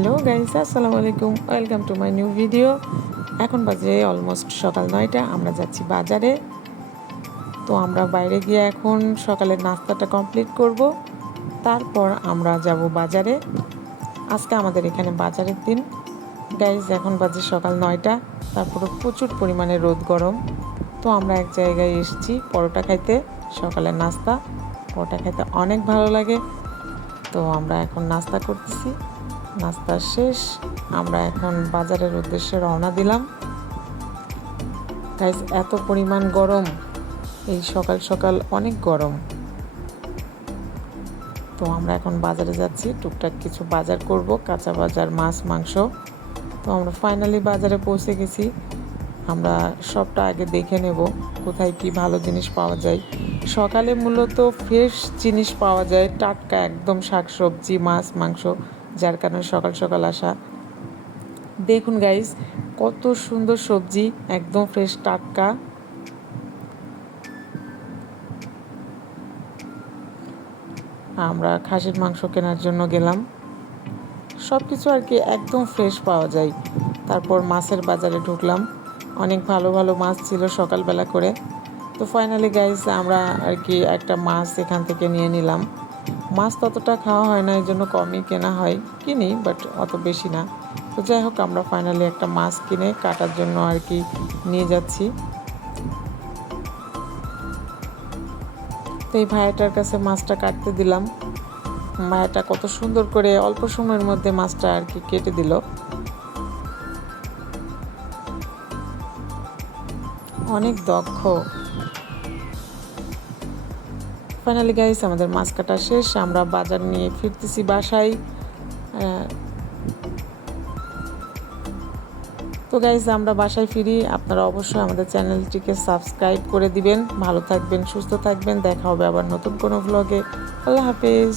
Hello guys, আসসালামু আলাইকুম, welcome to my new video. এখন বাজে অলমোস্ট সকাল 9টা। আমরা যাচ্ছি বাজারে। তো আমরা বাইরে গিয়ে এখন সকালের নাস্তাটা কমপ্লিট করব, তারপর আমরা যাব বাজারে। আজকে আমাদের এখানে বাজারের দিন গাইস। এখন বাজে সকাল 9টা, তারপরে প্রচুর পরিমাণে রোদ গরম। তো আমরা এক জায়গায় এসেছি পরোটা খাইতে, সকালের নাস্তা। পরোটা খাইতে অনেক ভালো লাগে। তো আমরা এখন নাস্তা করতেছি। নাস্তা শেষ, আমরা এখন বাজারের উদ্দেশ্যে রওনা দিলাম। গাইস, এত পরিমাণ গরম, এই সকাল সকাল অনেক গরম। তো আমরা এখন বাজারে যাচ্ছি, টুকটাক কিছু বাজার করব, কাঁচা বাজার, মাছ, মাংস। তো আমরা ফাইনালি বাজারে পৌঁছে গেছি। আমরা সবটা আগে দেখে নেব কোথায় কি ভালো জিনিস পাওয়া যায়। সকালে মূলত ফ্রেশ জিনিস পাওয়া যায়, টাটকা একদম, শাকসবজি, মাছ, মাংস, যার কারণে সকাল সকাল আসা। দেখুন গাইস, কত সুন্দর সবজি, একদম ফ্রেশ টাটকা। আমরা খাসির মাংস কেনার জন্য গেলাম। সব কিছু আর কি একদম ফ্রেশ পাওয়া যায়। তারপর মাছের বাজারে ঢুকলাম, অনেক ভালো ভালো মাছ ছিল সকালবেলা করে। তো ফাইনালি গাইস, আমরা আর কি একটা মাছ এখান থেকে নিয়ে নিলাম। মাছ ততটা খাওয়া হয় না, এই জন্য কমই কেনা হয়, কিনি বাট অত বেশি না। তো যাই হোক, আমরা ফাইনালি একটা মাছ কিনে কাটার জন্য আর কি নিয়ে যাচ্ছি। তো এই ভাইয়াটার কাছে মাছটা কাটতে দিলাম। ভাইয়াটা কত সুন্দর করে অল্প সময়ের মধ্যে মাছটা আর কি কেটে দিল, অনেক দক্ষ। ফাইনালি গাইস, আমাদের মাছ কাটা শেষ, আমরা বাজার নিয়ে ফিরতেছি বাসায়। তো গাইস, আমরা বাসায় ফিরি। আপনারা অবশ্যই আমাদের চ্যানেলটিকে সাবস্ক্রাইব করে দিবেন। ভালো থাকবেন, সুস্থ থাকবেন, দেখা হবে আবার নতুন কোনো ভ্লগে। আল্লাহ হাফেজ।